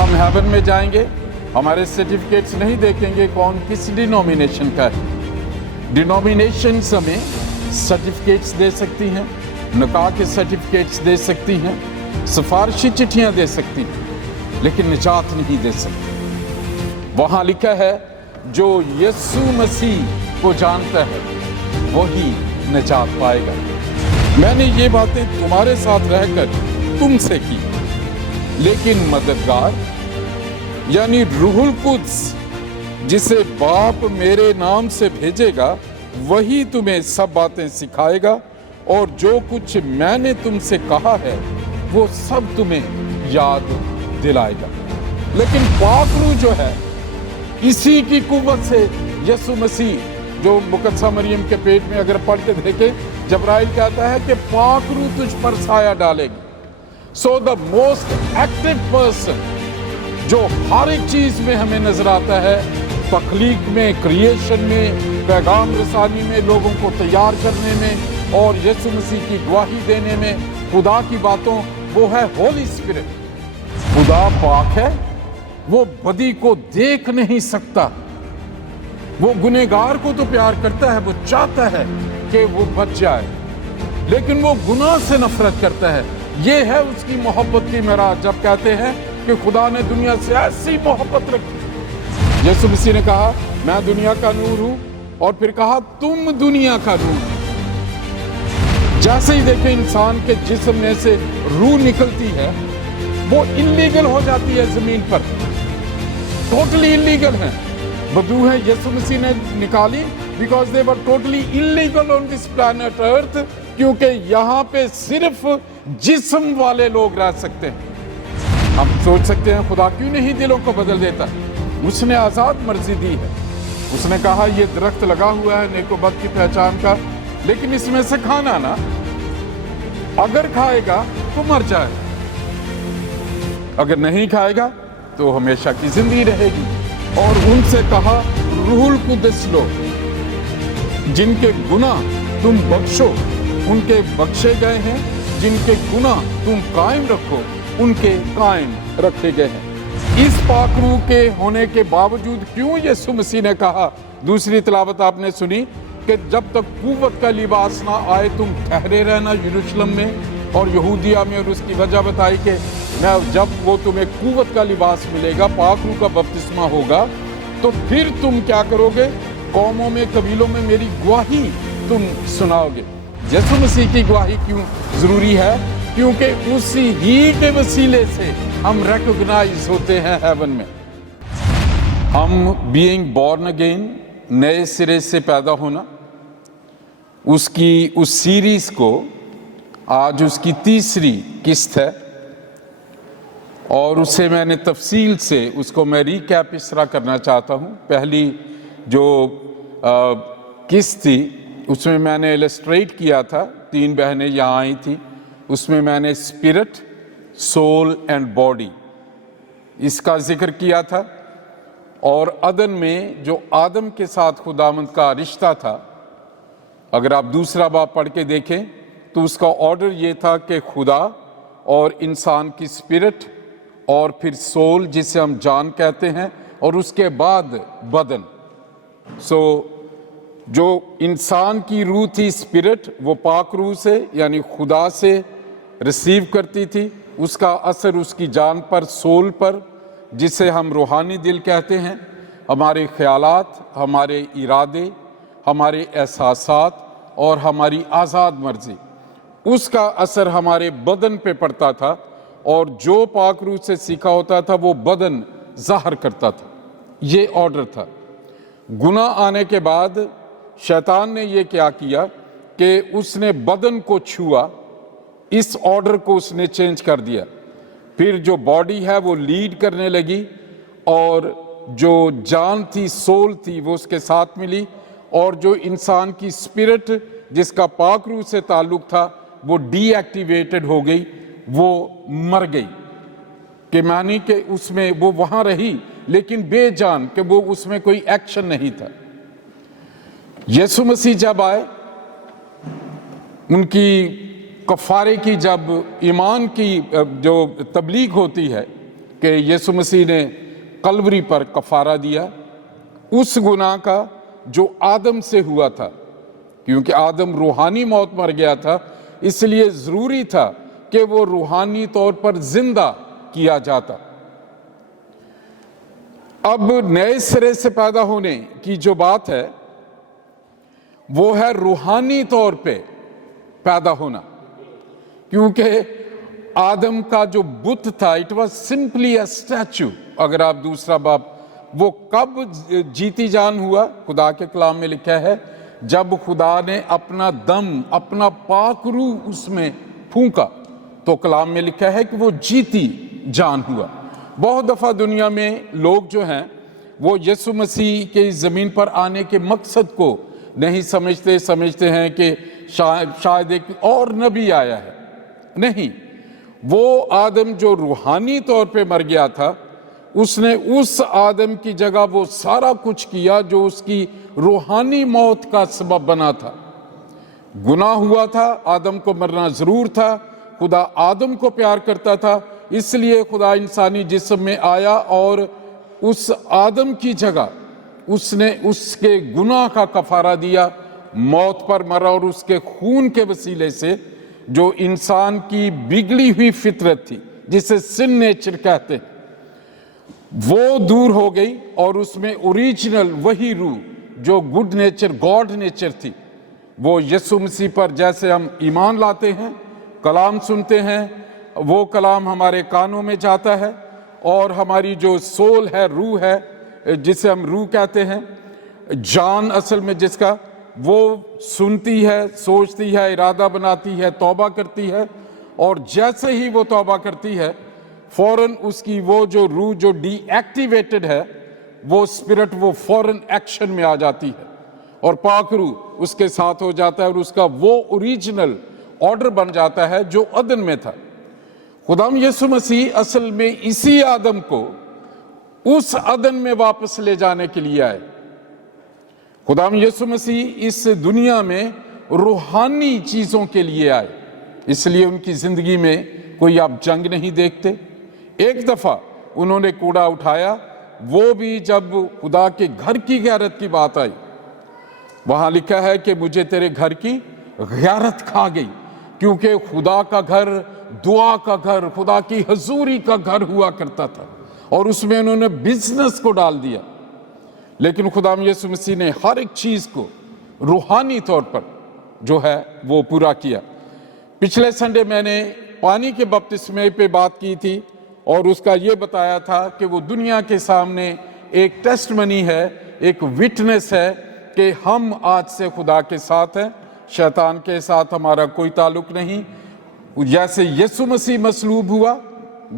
ہم ہیون میں جائیں گے ہمارے سرٹیفکیٹس نہیں دیکھیں گے کون کس ڈینومینیشن کا ہے. ڈینومینیشنز ہمیں سرٹیفکیٹس دے سکتی ہیں, نکاح کے سرٹیفکیٹس دے سکتی ہیں, سفارشی چٹھیاں دے سکتی ہیں, لیکن نجات نہیں دے سکتی. وہاں لکھا ہے جو یسوع مسیح کو جانتا ہے وہی نجات پائے گا. میں نے یہ باتیں تمہارے ساتھ رہ کر تم سے کی, لیکن مددگار یعنی روح القدس جسے باپ میرے نام سے بھیجے گا وہی تمہیں سب باتیں سکھائے گا اور جو کچھ میں نے تم سے کہا ہے وہ سب تمہیں یاد دلائے گا. لیکن پاک روح جو ہے اسی کی قوت سے یسوع مسیح جو مقدسہ مریم کے پیٹ میں اگر پڑھ کے دیکھے جبرائیل کہتا ہے کہ پاک روح تجھ پر سایہ ڈالے گی. سو دا موسٹ ایکٹیو پرسن جو ہر ایک چیز میں ہمیں نظر آتا ہے, تخلیق میں, کریشن میں, پیغام رسانی میں, لوگوں کو تیار کرنے میں اور یسوع مسیح کی گواہی دینے میں, خدا کی باتوں, وہ ہے ہولی اسپرٹ. خدا پاک ہے, وہ بدی کو دیکھ نہیں سکتا. وہ گنہگار کو تو پیار کرتا ہے, وہ چاہتا ہے کہ وہ بچ جائے, لیکن وہ گناہ سے نفرت کرتا ہے. یہ ہے اس کی محبت کی معراج جب کہتے ہیں کہ خدا نے دنیا سے ایسی محبت رکھی. یسوع مسیح نے کہا میں دنیا کا نور ہوں, اور پھر کہا تم دنیا کا نور. جیسے ہی دیکھیں انسان کے جسم میں سے روح نکلتی ہے وہ انلیگل ہو جاتی ہے زمین پر, ٹوٹلی انلیگل ہے. بدو ہے یسوع مسیح نے نکالی because they were totally illegal on this planet earth, کیونکہ یہاں پہ صرف جسم والے لوگ رہ سکتے ہیں. ہم سوچ سکتے ہیں خدا کیوں نہیں دلوں کو بدل دیتا. اس نے آزاد مرضی دی ہے. اس نے کہا یہ درخت لگا ہوا ہے نیک و بد کی پہچان کا, لیکن اس میں سے کھانا نا, اگر کھائے گا تو مر جائے, اگر نہیں کھائے گا تو ہمیشہ کی زندگی رہے گی. اور ان سے کہا روح القدس لو, جن کے گناہ تم بخشو ان کے بخشے گئے ہیں, جن کے گناہ تم قائم رکھو ان کے قائم رکھے گئے ہیں. اس پاک روح کے ہونے کے باوجود کیوں یسوع مسیح نے کہا, دوسری تلاوت آپ نے سنی کہ جب تک قوت کا لباس نہ آئے تم ٹھہرے رہنا یروشلم میں اور یہودیہ میں, اور اس کی وجہ بتائی کہ جب وہ تمہیں قوت کا لباس ملے گا, پاک روح کا بپتسمہ ہوگا, تو پھر تم کیا کرو گے, قوموں میں, قبیلوں میں میری گواہی تم سناؤ گے. یسوع مسیح کی گواہی کیوں ضروری ہے؟ کیونکہ اسی ہی کے وسیلے سے ہم ریکوگنائز ہوتے ہیں ہیون میں. ہم بینگ بورن اگین, نئے سرے سے پیدا ہونا, اس سیریز کو آج اس کی تیسری قسط ہے, اور اسے میں نے تفصیل سے اس کو میں ریکیپ اس طرح کرنا چاہتا ہوں. پہلی جو قسط تھی اس میں نے السٹریٹ کیا تھا, 3 بہنیں یہاں آئی تھیں, اس میں میں نے اسپرٹ, سول اینڈ باڈی اس کا ذکر کیا تھا. اور عدن میں جو آدم کے ساتھ خداوند کا رشتہ تھا, اگر آپ دوسرا باب پڑھ کے دیکھیں تو اس کا آرڈر یہ تھا کہ خدا اور انسان کی اسپرٹ اور پھر سول جسے ہم جان کہتے ہیں, اور اس کے بعد بدن. جو انسان کی روح تھی اسپرٹ, وہ پاک روح سے یعنی خدا سے ریسیو کرتی تھی, اس کا اثر اس کی جان پر, سول پر, جسے ہم روحانی دل کہتے ہیں, ہمارے خیالات, ہمارے ارادے, ہمارے احساسات اور ہماری آزاد مرضی, اس کا اثر ہمارے بدن پہ پڑتا تھا, اور جو پاک روح سے سیکھا ہوتا تھا وہ بدن ظاہر کرتا تھا. یہ آرڈر تھا. گناہ آنے کے بعد شیطان نے یہ کیا کیا کہ اس نے بدن کو چھوا, اس آرڈر کو اس نے چینج کر دیا. پھر جو باڈی ہے وہ لیڈ کرنے لگی, اور جو جان تھی, سول تھی, وہ اس کے ساتھ ملی, اور جو انسان کی اسپرٹ جس کا پاک روح سے تعلق تھا وہ ڈی ایکٹیویٹڈ ہو گئی, وہ مر گئی. کہ معنی کہ اس میں وہ وہاں رہی لیکن بے جان, کہ وہ اس میں کوئی ایکشن نہیں تھا. یسوع مسیح جب آئے, ان کی کفارے کی جب ایمان کی جو تبلیغ ہوتی ہے کہ یسوع مسیح نے کلوری پر کفارہ دیا اس گناہ کا جو آدم سے ہوا تھا، کیونکہ آدم روحانی موت مر گیا تھا، اس لیے ضروری تھا کہ وہ روحانی طور پر زندہ کیا جاتا۔ اب نئے سرے سے پیدا ہونے کی جو بات ہے وہ ہے روحانی طور پہ پیدا ہونا، کیونکہ آدم کا جو بت تھا it was simply a statue. اگر آپ دوسرا باب، وہ کب جیتی جان ہوا؟ خدا کے کلام میں لکھا ہے جب خدا نے اپنا دم، اپنا پاک روح اس میں پھونکا، تو کلام میں لکھا ہے کہ وہ جیتی جان ہوا۔ بہت دفعہ دنیا میں لوگ جو ہیں وہ یسوع مسیح کے زمین پر آنے کے مقصد کو نہیں سمجھتے ہیں کہ شاید ایک اور نبی آیا ہے۔ نہیں، وہ آدم جو روحانی طور پہ مر گیا تھا، اس نے اس آدم کی جگہ وہ سارا کچھ کیا جو اس کی روحانی موت کا سبب بنا تھا۔ گناہ ہوا تھا، آدم کو مرنا ضرور تھا، خدا آدم کو پیار کرتا تھا، اس لیے خدا انسانی جسم میں آیا اور اس آدم کی جگہ اس نے اس کے گناہ کا کفارہ دیا، موت پر مرا، اور اس کے خون کے وسیلے سے جو انسان کی بگڑی ہوئی فطرت تھی جسے سن نیچر کہتے ہیں وہ دور ہو گئی، اور اس میں اوریجنل وہی روح جو گڈ نیچر، گاڈ نیچر تھی، وہ یسوع مسیح پر جیسے ہم ایمان لاتے ہیں، کلام سنتے ہیں، وہ کلام ہمارے کانوں میں جاتا ہے، اور ہماری جو سول ہے، روح ہے، جسے ہم روح کہتے ہیں، جان اصل میں جس کا، وہ سنتی ہے، سوچتی ہے، ارادہ بناتی ہے، توبہ کرتی ہے، اور جیسے ہی وہ توبہ کرتی ہے فوراً اس کی وہ جو روح جو ڈی ایکٹیویٹڈ ہے، وہ اسپرٹ وہ فوراً ایکشن میں آ جاتی ہے، اور پاک روح اس کے ساتھ ہو جاتا ہے، اور اس کا وہ اوریجنل آرڈر بن جاتا ہے جو عدن میں تھا۔ خداوند یسوع مسیح اصل میں اسی آدم کو اس عدن میں واپس لے جانے کے لیے آئے۔ خداوند یسوع مسیح اس دنیا میں روحانی چیزوں کے لیے آئے، اس لیے ان کی زندگی میں کوئی آپ جنگ نہیں دیکھتے۔ ایک دفعہ انہوں نے کوڑا اٹھایا، وہ بھی جب خدا کے گھر کی غیرت کی بات آئی، وہاں لکھا ہے کہ مجھے تیرے گھر کی غیرت کھا گئی، کیونکہ خدا کا گھر دعا کا گھر، خدا کی حضوری کا گھر ہوا کرتا تھا، اور اس میں انہوں نے بزنس کو ڈال دیا۔ لیکن خداوند یسوع مسیح نے ہر ایک چیز کو روحانی طور پر جو ہے وہ پورا کیا۔ پچھلے سنڈے میں نے پانی کے بپتسمے پہ بات کی تھی، اور اس کا یہ بتایا تھا کہ وہ دنیا کے سامنے ایک ٹیسٹ منی ہے، ایک وٹنس ہے کہ ہم آج سے خدا کے ساتھ ہیں، شیطان کے ساتھ ہمارا کوئی تعلق نہیں۔ جیسے یسوع مسیح مصلوب ہوا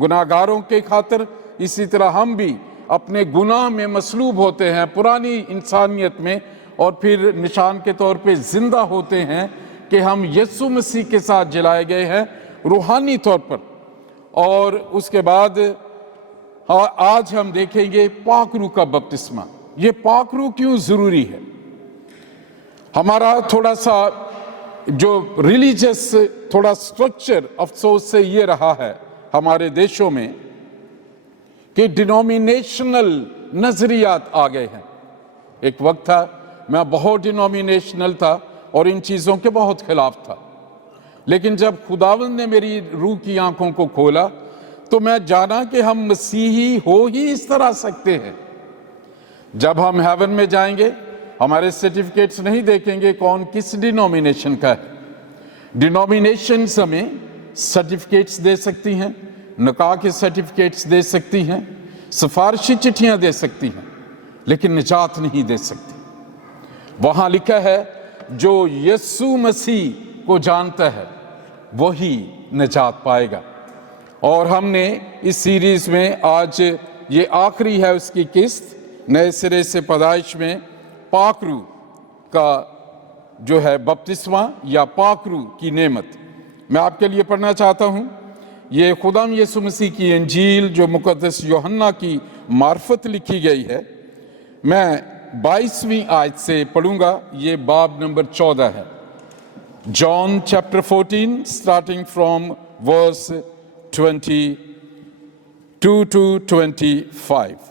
گناہگاروں کے خاطر، اسی طرح ہم بھی اپنے گناہ میں مصلوب ہوتے ہیں، پرانی انسانیت میں، اور پھر نشان کے طور پہ زندہ ہوتے ہیں کہ ہم یسوع مسیح کے ساتھ جلائے گئے ہیں روحانی طور پر۔ اور اس کے بعد آج ہم دیکھیں گے پاک روح کا بپتسمہ۔ یہ پاک روح کیوں ضروری ہے؟ ہمارا تھوڑا سا جو ریلیجس تھوڑا سٹرکچر افسوس سے یہ رہا ہے ہمارے دیشوں میں کہ ڈینومینیشنل نظریات آ گئے ہیں۔ ایک وقت تھا میں بہت ڈینومینیشنل تھا اور ان چیزوں کے بہت خلاف تھا، لیکن جب خداوند نے میری روح کی آنکھوں کو کھولا تو میں جانا کہ ہم مسیحی ہو ہی اس طرح سکتے ہیں۔ جب ہم ہیون میں جائیں گے ہمارے سرٹیفکیٹس نہیں دیکھیں گے کون کس ڈینومینیشن کا ہے۔ ڈینومینیشنز ہمیں سرٹیفکیٹس دے سکتی ہیں، نکاح کے سرٹیفکیٹس دے سکتی ہیں، سفارشی چٹھیاں دے سکتی ہیں، لیکن نجات نہیں دے سکتی۔ وہاں لکھا ہے جو یسوع مسیح کو جانتا ہے وہی نجات پائے گا۔ اور ہم نے اس سیریز میں آج یہ آخری ہے اس کی قسط، نئے سرے سے پیدائش میں پاک روح کا جو ہے بپتسمہ یا پاک روح کی نعمت میں آپ کے لیے پڑھنا چاہتا ہوں۔ یہ خداوند یسوع مسیح کی انجیل جو مقدس یوحنا کی معرفت لکھی گئی ہے، میں 22ویں آیت سے پڑھوں گا، یہ باب نمبر 14 ہے۔ John chapter 14 starting from verse 22. 2:25।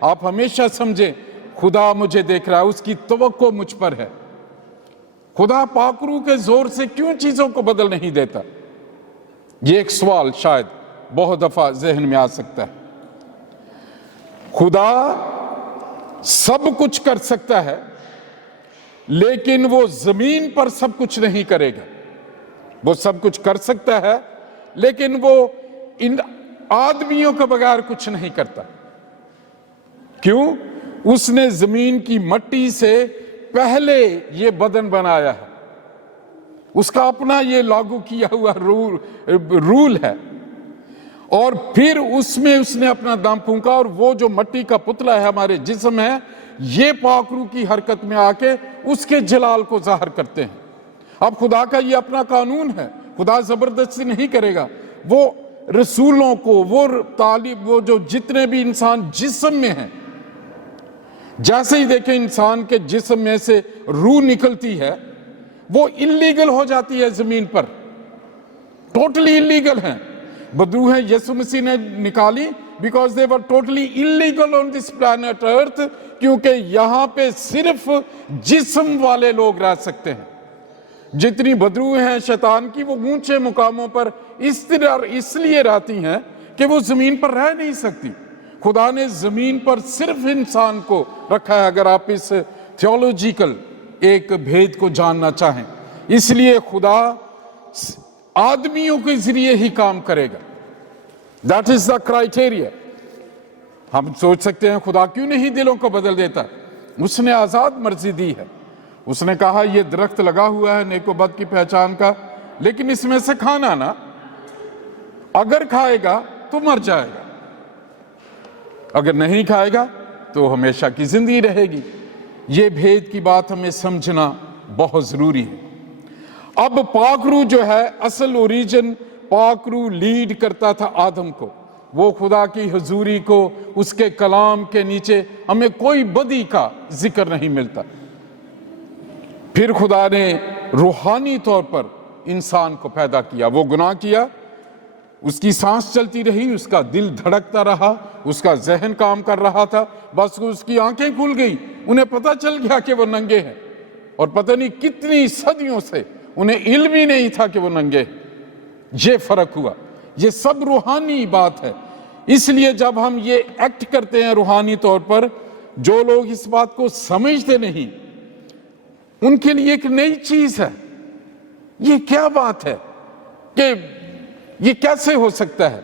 آپ ہمیشہ سمجھیں خدا مجھے دیکھ رہا ہے, اس کی توقع مجھ پر ہے. خدا پاک روح کے زور سے کیوں چیزوں کو بدل نہیں دیتا؟ یہ ایک سوال شاید بہت دفعہ ذہن میں آ سکتا ہے. خدا سب کچھ کر سکتا ہے, لیکن وہ زمین پر سب کچھ نہیں کرے گا. وہ سب کچھ کر سکتا ہے, لیکن وہ ان آدمیوں کے بغیر کچھ نہیں کرتا. کیوں؟ اس نے زمین کی مٹی سے پہلے یہ بدن بنایا ہے, اس کا اپنا یہ لاگو کیا ہوا رول ہے, اور پھر اس میں اس نے اپنا دم پھونکا, اور وہ جو مٹی کا پتلا ہے ہمارے جسم ہے, یہ پاک روح کی حرکت میں آ کے اس کے جلال کو ظاہر کرتے ہیں. اب خدا کا یہ اپنا قانون ہے, خدا زبردستی نہیں کرے گا. وہ رسولوں کو, وہ طالب, وہ جو جتنے بھی انسان جسم میں ہیں, جیسے ہی دیکھیں انسان کے جسم میں سے روح نکلتی ہے, وہ اللیگل ہو جاتی ہے زمین پر, ٹوٹلی اللیگل ہیں. بدروح ہیں یسوع مسیح نے نکالی because they were totally illegal on this planet earth, کیونکہ یہاں پہ صرف جسم والے لوگ رہ سکتے ہیں. جتنی بدروح ہیں شیطان کی, وہ اونچے مقاموں پر اس لیے رہتی ہیں کہ وہ زمین پر رہ نہیں سکتی. خدا نے زمین پر صرف انسان کو رکھا ہے, اگر آپ اس تھیولوجیکل ایک بھید کو جاننا چاہیں. اس لیے خدا آدمیوں کے ذریعے ہی کام کرے گا. That is the criteria. ہم سوچ سکتے ہیں خدا کیوں نہیں دلوں کو بدل دیتا؟ اس نے آزاد مرضی دی ہے. اس نے کہا یہ درخت لگا ہوا ہے نیک و بد کی پہچان کا, لیکن اس میں سے کھانا نا, اگر کھائے گا تو مر جائے گا, اگر نہیں کھائے گا تو ہمیشہ کی زندگی رہے گی. یہ بھید کی بات ہمیں سمجھنا بہت ضروری ہے. اب پاک روح جو ہے, اصل اوریجن پاک روح لیڈ کرتا تھا آدم کو. وہ خدا کی حضوری کو, اس کے کلام کے نیچے ہمیں کوئی بدی کا ذکر نہیں ملتا. پھر خدا نے روحانی طور پر انسان کو پیدا کیا. وہ گناہ کیا, اس کی سانس چلتی رہی, اس کا دل دھڑکتا رہا, اس کا ذہن کام کر رہا تھا, بس اس کی آنکھیں کھل گئی, انہیں پتہ چل گیا کہ وہ ننگے ہیں, اور پتہ نہیں کتنی صدیوں سے انہیں علم ہی نہیں تھا کہ وہ ننگے ہیں. یہ فرق ہوا. یہ سب روحانی بات ہے. اس لیے جب ہم یہ ایکٹ کرتے ہیں روحانی طور پر, جو لوگ اس بات کو سمجھتے نہیں, ان کے لیے ایک نئی چیز ہے. یہ کیا بات ہے کہ یہ کیسے ہو سکتا ہے؟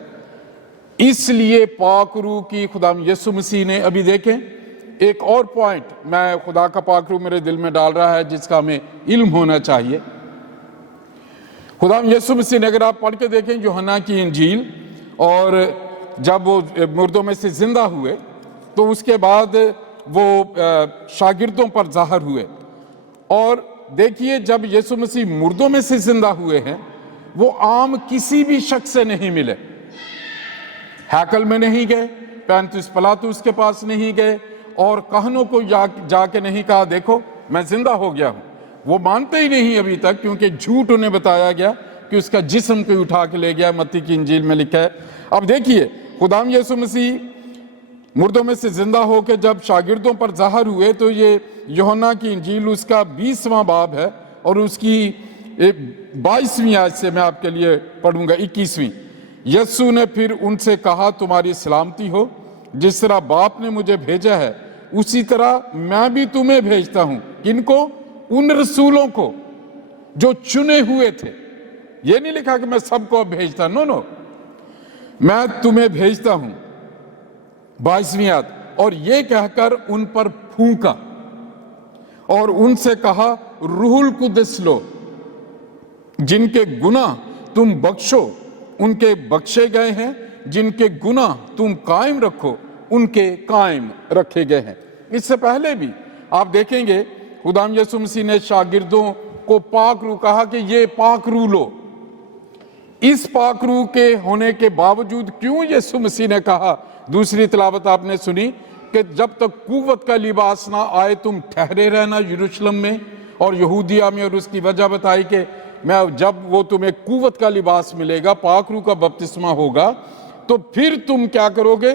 اس لیے پاک روح کی خدا یسوع مسیح نے, ابھی دیکھیں ایک اور پوائنٹ میں خدا کا پاک روح میرے دل میں ڈال رہا ہے جس کا ہمیں علم ہونا چاہیے. خدا یسوع مسیح نے, اگر آپ پڑھ کے دیکھیں یوحنا کی انجیل, اور جب وہ مردوں میں سے زندہ ہوئے تو اس کے بعد وہ شاگردوں پر ظاہر ہوئے. اور دیکھیے جب یسوع مسیح مردوں میں سے زندہ ہوئے ہیں, وہ عام کسی بھی شخص سے نہیں ملے. ہیکل میں نہیں گئے, پینتیس پلاطس کے پاس نہیں گئے, اور کہنوں کو جا کے نہیں کہا دیکھو میں زندہ ہو گیا ہوں. وہ مانتے ہی نہیں ابھی تک, کیونکہ جھوٹ انہیں بتایا گیا کہ اس کا جسم کوئی اٹھا کے لے گیا. متی کی انجیل میں لکھا ہے. اب دیکھیے خدام یسوع مسیح مردوں میں سے زندہ ہو کے جب شاگردوں پر ظاہر ہوئے, تو یہ یوحنا کی انجیل اس کا 20واں باب ہے, اور اس کی 22ویں آیت سے میں آپ کے لیے پڑھوں گا, 21ویں. یسوع نے پھر ان سے کہا تمہاری سلامتی ہو, جس طرح باپ نے مجھے بھیجا ہے اسی طرح میں بھی تمہیں بھیجتا ہوں. کن کو؟ ان رسولوں کو جو چنے ہوئے تھے. یہ نہیں لکھا کہ میں سب کو بھیجتا, نو, میں تمہیں بھیجتا ہوں. 22ویں آیت, اور یہ کہہ کر ان پر پھونکا اور ان سے کہا روح القدس لو, جن کے گناہ تم بخشو ان کے بخشے گئے ہیں, جن کے گناہ تم قائم رکھو ان کے قائم رکھے گئے ہیں. اس سے پہلے بھی آپ دیکھیں گے خدام یسوع مسیح نے شاگردوں کو پاک روح کہا کہ یہ پاک روح لو. اس پاک روح کے ہونے کے باوجود کیوں یسوع مسیح نے کہا, دوسری تلاوت آپ نے سنی کہ جب تک قوت کا لباس نہ آئے تم ٹھہرے رہنا یروشلم میں اور یہودیہ میں, اور اس کی وجہ بتائی کہ میں جب وہ تمہیں قوت کا لباس ملے گا, پاک روح کا بپتسمہ ہوگا, تو پھر تم کیا کرو گے؟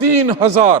3000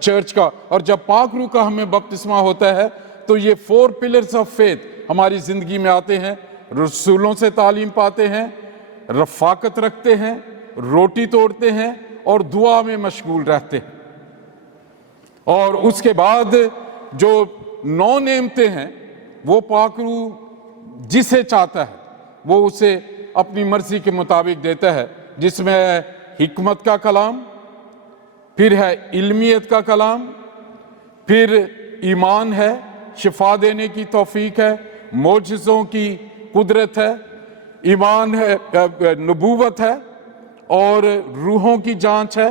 چرچ کا. اور جب پاک روح کا ہمیں بپتسمہ ہوتا ہے تو یہ 4 پلرز آف فیتھ ہماری زندگی میں آتے ہیں. رسولوں سے تعلیم پاتے ہیں, رفاقت رکھتے ہیں, روٹی توڑتے ہیں اور دعا میں مشغول رہتے ہیں. اور اس کے بعد جو 9 نعمتیں ہیں وہ پاک روح جسے چاہتا ہے وہ اسے اپنی مرضی کے مطابق دیتا ہے, جس میں ہے حکمت کا کلام, پھر ہے علمیت کا کلام, پھر ایمان ہے, شفا دینے کی توفیق ہے, معجزوں کی قدرت ہے, ایمان ہے, نبوت ہے اور روحوں کی جانچ ہے,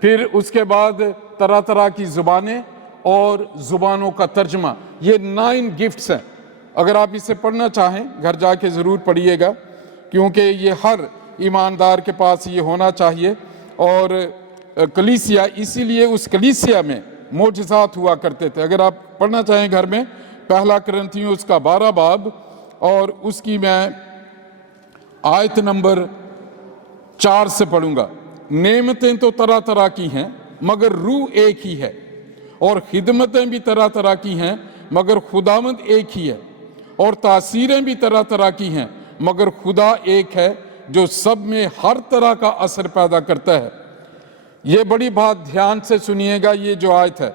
پھر اس کے بعد طرح طرح کی زبانیں اور زبانوں کا ترجمہ. یہ 9 گفٹس ہیں. اگر آپ اسے پڑھنا چاہیں گھر جا کے ضرور پڑھیے گا, کیونکہ یہ ہر ایماندار کے پاس یہ ہونا چاہیے. اور کلیسیا, اسی لیے اس کلیسیا میں معجزات ہوا کرتے تھے. اگر آپ پڑھنا چاہیں گھر میں, پہلا کرنتھیوں اس کا 12 باب اور اس کی میں آیت نمبر 4 سے پڑھوں گا. نعمتیں تو طرح طرح کی ہیں مگر روح ایک ہی ہے, اور خدمتیں بھی طرح طرح کی ہیں مگر خداوند ایک ہی ہے, اور تاثیریں بھی طرح طرح کی ہیں مگر خدا ایک ہے جو سب میں ہر طرح کا اثر پیدا کرتا ہے. یہ بڑی بات دھیان سے سنیے گا, یہ جو آیت ہے,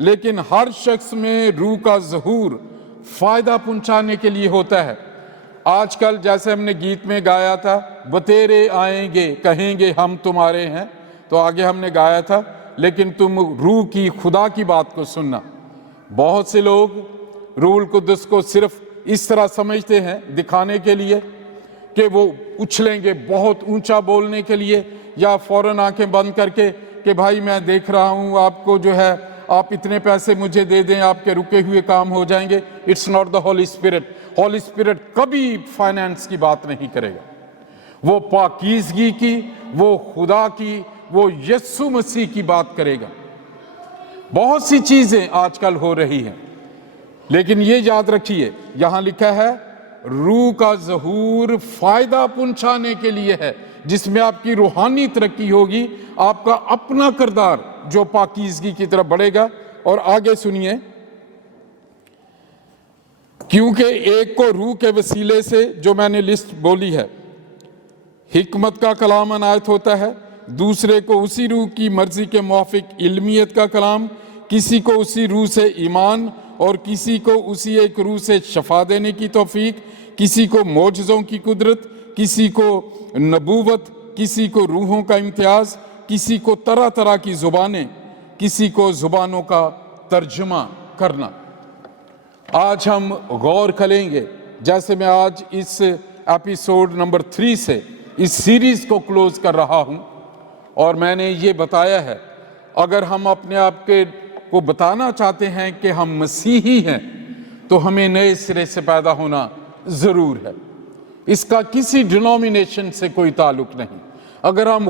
لیکن ہر شخص میں روح کا ظہور فائدہ پہنچانے کے لیے ہوتا ہے. آج کل جیسے ہم نے گیت میں گایا تھا, بتیرے آئیں گے کہیں گے ہم تمہارے ہیں, تو آگے ہم نے گایا تھا لیکن تم روح کی خدا کی بات کو سننا. بہت سے لوگ روح القدس کو صرف اس طرح سمجھتے ہیں دکھانے کے لیے کہ وہ اچھلیں گے بہت اونچا بولنے کے لیے, یا فوراً آنکھیں بند کر کے کہ بھائی میں دیکھ رہا ہوں آپ کو جو ہے, آپ اتنے پیسے مجھے دے دیں آپ کے رکے ہوئے کام ہو جائیں گے. It's not the holy spirit. Holy spirit کبھی فائنانس کی بات نہیں کرے گا. وہ پاکیزگی کی, وہ خدا کی, وہ یسوع مسیح کی بات کرے گا. بہت سی چیزیں آج کل ہو رہی ہیں, لیکن یہ یاد رکھیے یہاں لکھا ہے روح کا ظہور فائدہ پہنچانے کے لیے ہے, جس میں آپ کی روحانی ترقی ہوگی, آپ کا اپنا کردار جو پاکیزگی کی طرف بڑھے گا. اور آگے سنیے, کیونکہ ایک کو روح کے وسیلے سے, جو میں نے لسٹ بولی ہے, حکمت کا کلام عنایت ہوتا ہے, دوسرے کو اسی روح کی مرضی کے موافق علمیت کا کلام, کسی کو اسی روح سے ایمان, اور کسی کو اسی ایک روح سے شفا دینے کی توفیق, کسی کو معجزوں کی قدرت, کسی کو نبوت, کسی کو روحوں کا امتیاز, کسی کو طرح طرح کی زبانیں, کسی کو زبانوں کا ترجمہ کرنا. آج ہم غور کریں گے, جیسے میں آج اس ایپیسوڈ نمبر 3 سے اس سیریز کو کلوز کر رہا ہوں, اور میں نے یہ بتایا ہے اگر ہم اپنے آپ کو بتانا چاہتے ہیں کہ ہم مسیحی ہیں تو ہمیں نئے سرے سے پیدا ہونا ضرور ہے. اس کا کسی ڈینومینیشن سے کوئی تعلق نہیں. اگر ہم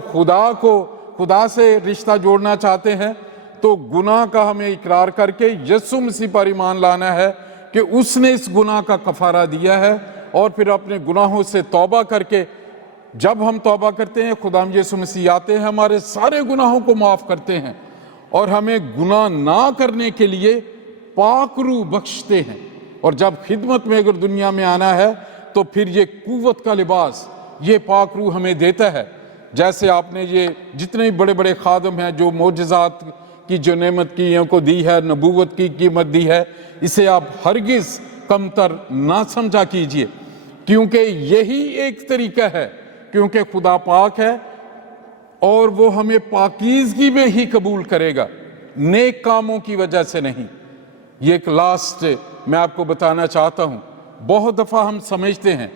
خدا سے رشتہ جوڑنا چاہتے ہیں تو گناہ کا ہمیں اقرار کر کے یسوع مسیح پر ایمان لانا ہے کہ اس نے اس گناہ کا کفارہ دیا ہے, اور پھر اپنے گناہوں سے توبہ کر کے, جب ہم توبہ کرتے ہیں خدا یسوع مسیح آتے ہیں, ہمارے سارے گناہوں کو معاف کرتے ہیں اور ہمیں گناہ نہ کرنے کے لیے پاک روح بخشتے ہیں. اور جب خدمت میں اگر دنیا میں آنا ہے تو پھر یہ قوت کا لباس یہ پاک روح ہمیں دیتا ہے. جیسے آپ نے یہ جتنے بڑے بڑے خادم ہیں جو معجزات کی جو نعمت کی ان کو دی ہے, نبوت کی قیمت دی ہے, اسے آپ ہرگز کمتر نہ سمجھا کیجئے, کیونکہ یہی ایک طریقہ ہے, کیونکہ خدا پاک ہے اور وہ ہمیں پاکیزگی میں ہی قبول کرے گا, نیک کاموں کی وجہ سے نہیں. یہ ایک لاسٹ میں آپ کو بتانا چاہتا ہوں. بہت دفعہ ہم سمجھتے ہیں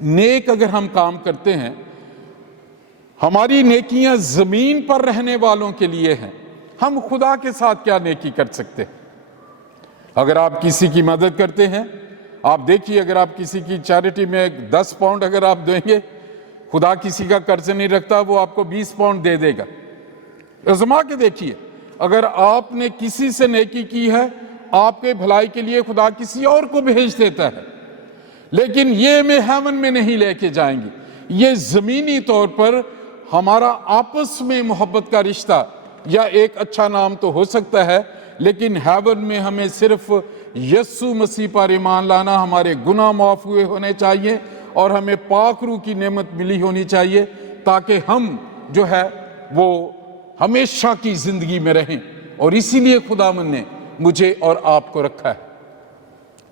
نیک اگر ہم کام کرتے ہیں, ہماری نیکیاں زمین پر رہنے والوں کے لیے ہیں, ہم خدا کے ساتھ کیا نیکی کر سکتے ہیں؟ اگر آپ کسی کی مدد کرتے ہیں, آپ دیکھیے اگر آپ کسی کی چیریٹی میں 10 پاؤنڈ اگر آپ دیں گے, خدا کسی کا قرض نہیں رکھتا, وہ آپ کو 20 پاؤنڈ دے دے گا. آزما کے دیکھیے, اگر آپ نے کسی سے نیکی کی ہے, آپ کے بھلائی کے لیے خدا کسی اور کو بھیج دیتا ہے, لیکن یہ میں ہیون میں نہیں لے کے جائیں گے. یہ زمینی طور پر ہمارا آپس میں محبت کا رشتہ یا ایک اچھا نام تو ہو سکتا ہے، لیکن ہیون میں ہمیں صرف یسوع مسیح پر ایمان لانا، ہمارے گناہ معاف ہوئے ہونے چاہیے اور ہمیں پاک روح کی نعمت ملی ہونی چاہیے، تاکہ ہم جو ہے وہ ہمیشہ کی زندگی میں رہیں۔ اور اسی لیے خداوند نے مجھے اور آپ کو رکھا ہے۔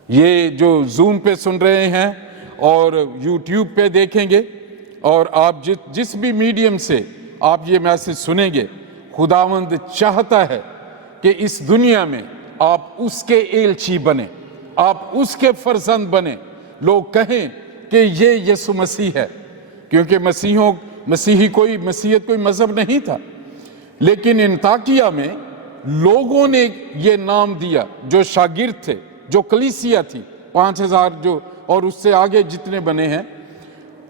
یہ جو زوم پہ سن رہے ہیں اور یوٹیوب پہ دیکھیں گے، اور آپ جس بھی میڈیم سے آپ یہ میسج سنیں گے، خداوند چاہتا ہے کہ اس دنیا میں آپ اس کے ایلچی بنیں، آپ اس کے فرزند بنیں، لوگ کہیں کہ یہ یسوع مسیح ہے، کیونکہ مسیحیت کوئی مذہب نہیں تھا، لیکن انطاکیہ میں لوگوں نے یہ نام دیا، جو شاگرد تھے، جو کلیسیا تھی 5000 جو اور اس سے آگے جتنے بنے ہیں،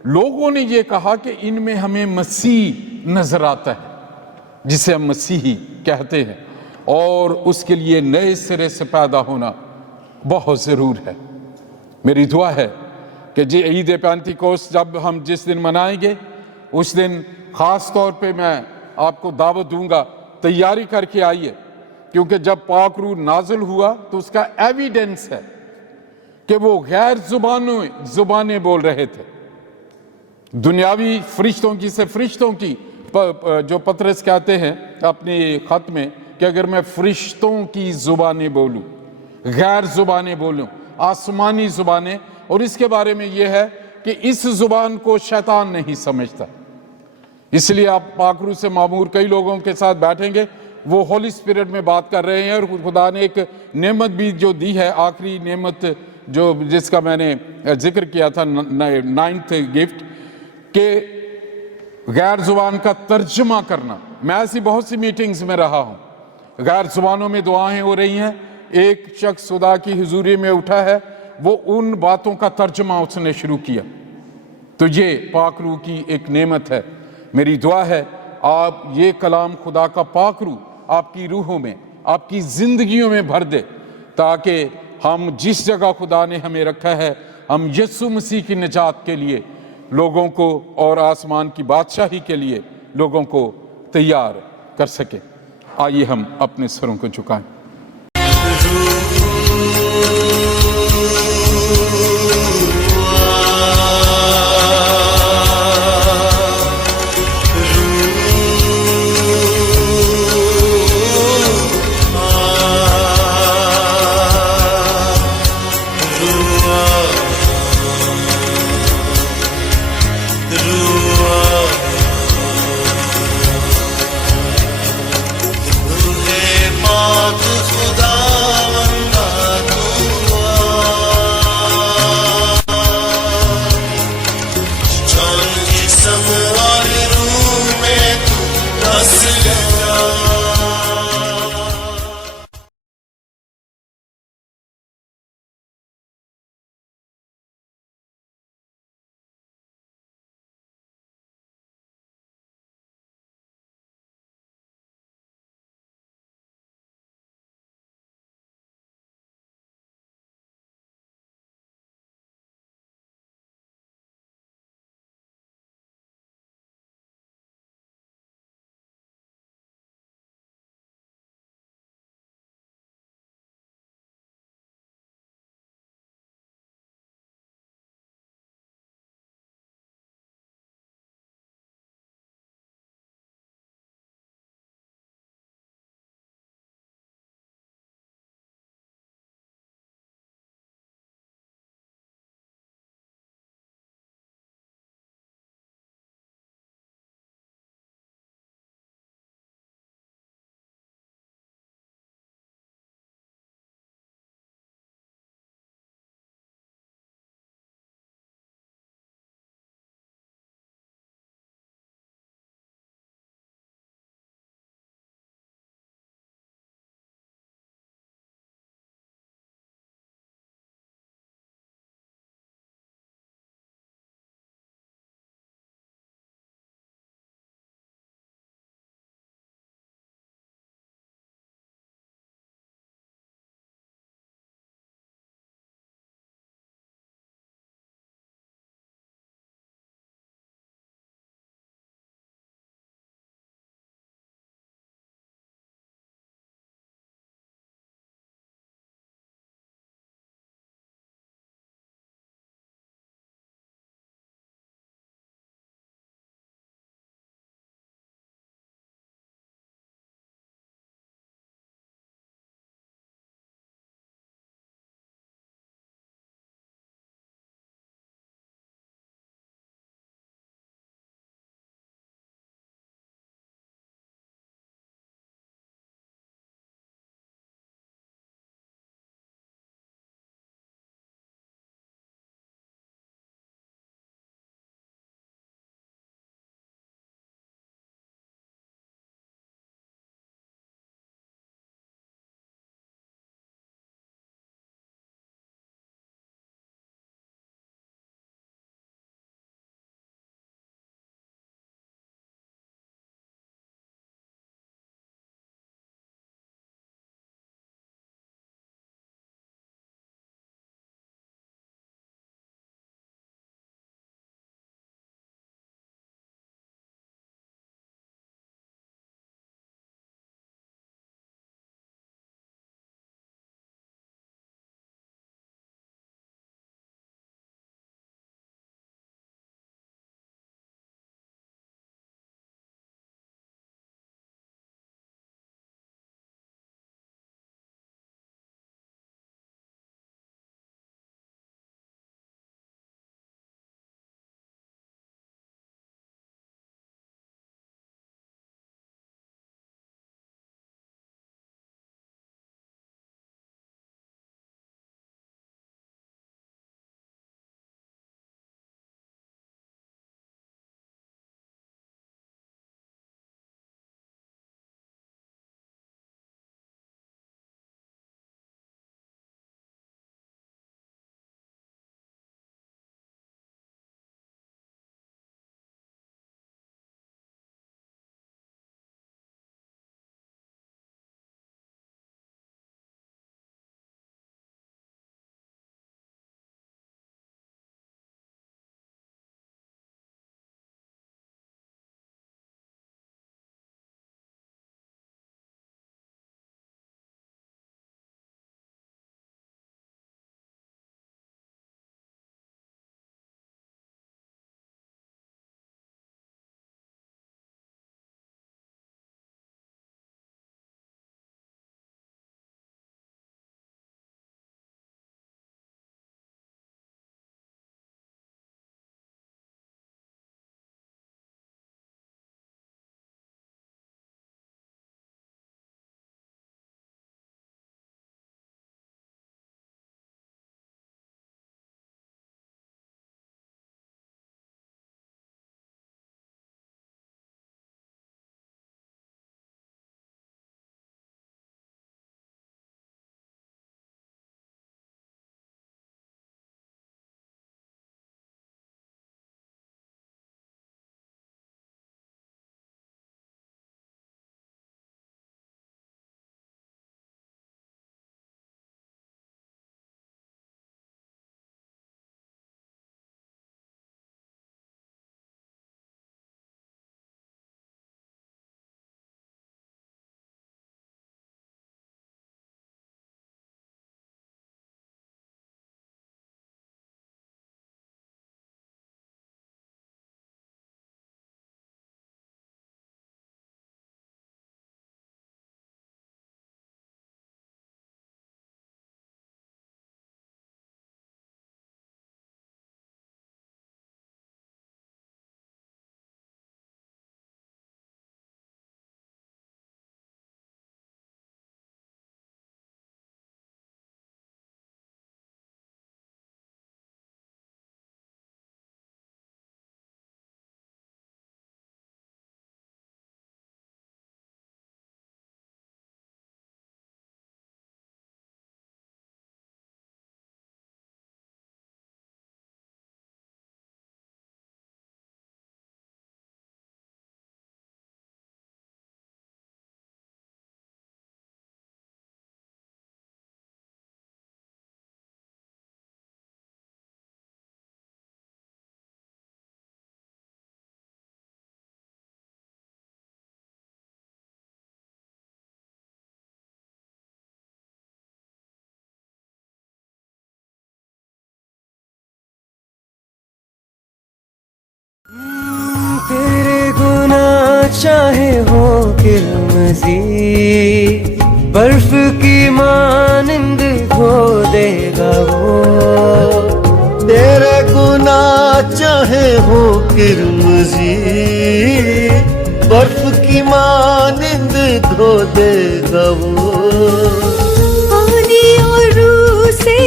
لوگوں نے یہ کہا کہ ان میں ہمیں مسیح نظر آتا ہے، جسے ہم مسیحی کہتے ہیں، اور اس کے لیے نئے سرے سے پیدا ہونا بہت ضرور ہے۔ میری دعا ہے کہ عید پینتیکوست جب ہم جس دن منائیں گے، اس دن خاص طور پہ میں آپ کو دعوت دوں گا، تیاری کر کے آئیے، کیونکہ جب پاک روح نازل ہوا تو اس کا ایویڈنس ہے کہ وہ غیر زبانیں بول رہے تھے، دنیاوی فرشتوں کی جو پطرس کہتے ہیں اپنے خط میں کہ اگر میں فرشتوں کی زبانیں بولوں، غیر زبانیں بولوں، آسمانی زبانیں، اور اس کے بارے میں یہ ہے کہ اس زبان کو شیطان نہیں سمجھتا، اس لیے آپ پاک روح سے معمور کئی لوگوں کے ساتھ بیٹھیں گے، وہ ہولی اسپرٹ میں بات کر رہے ہیں، اور خدا نے ایک نعمت بھی جو دی ہے، آخری نعمت جس کا میں نے ذکر کیا تھا، 9th گفٹ، کہ غیر زبان کا ترجمہ کرنا۔ میں ایسی بہت سی میٹنگز میں رہا ہوں، غیر زبانوں میں دعائیں ہو رہی ہیں، ایک شخص خدا کی حضوری میں اٹھا ہے، وہ ان باتوں کا ترجمہ اس نے شروع کیا۔ تو یہ پاک روح کی ایک نعمت ہے۔ میری دعا ہے آپ یہ کلام خدا کا پاک روح آپ کی روحوں میں، آپ کی زندگیوں میں بھر دے، تاکہ ہم جس جگہ خدا نے ہمیں رکھا ہے، ہم یسوع مسیح کی نجات کے لیے لوگوں کو اور آسمان کی بادشاہی کے لیے لوگوں کو تیار کر سکیں۔ آئیے ہم اپنے سروں کو جھکائیں۔ روح پاک چاہے ہو کرمزی برف کی مانند دھو دے گا وہ تیرے گناہ چاہے ہو کرمزی برف کی مانند دھو دے گا وہ پانی اور روح سے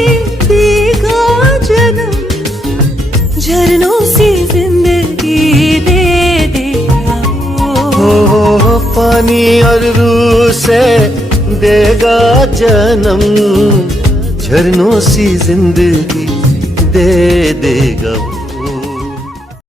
دے گا جنم جھرنوں سے زندگی دے دے گا وہ پانی اور روح سے دے گا جنم جھرنوں سی زندگی دے دے گا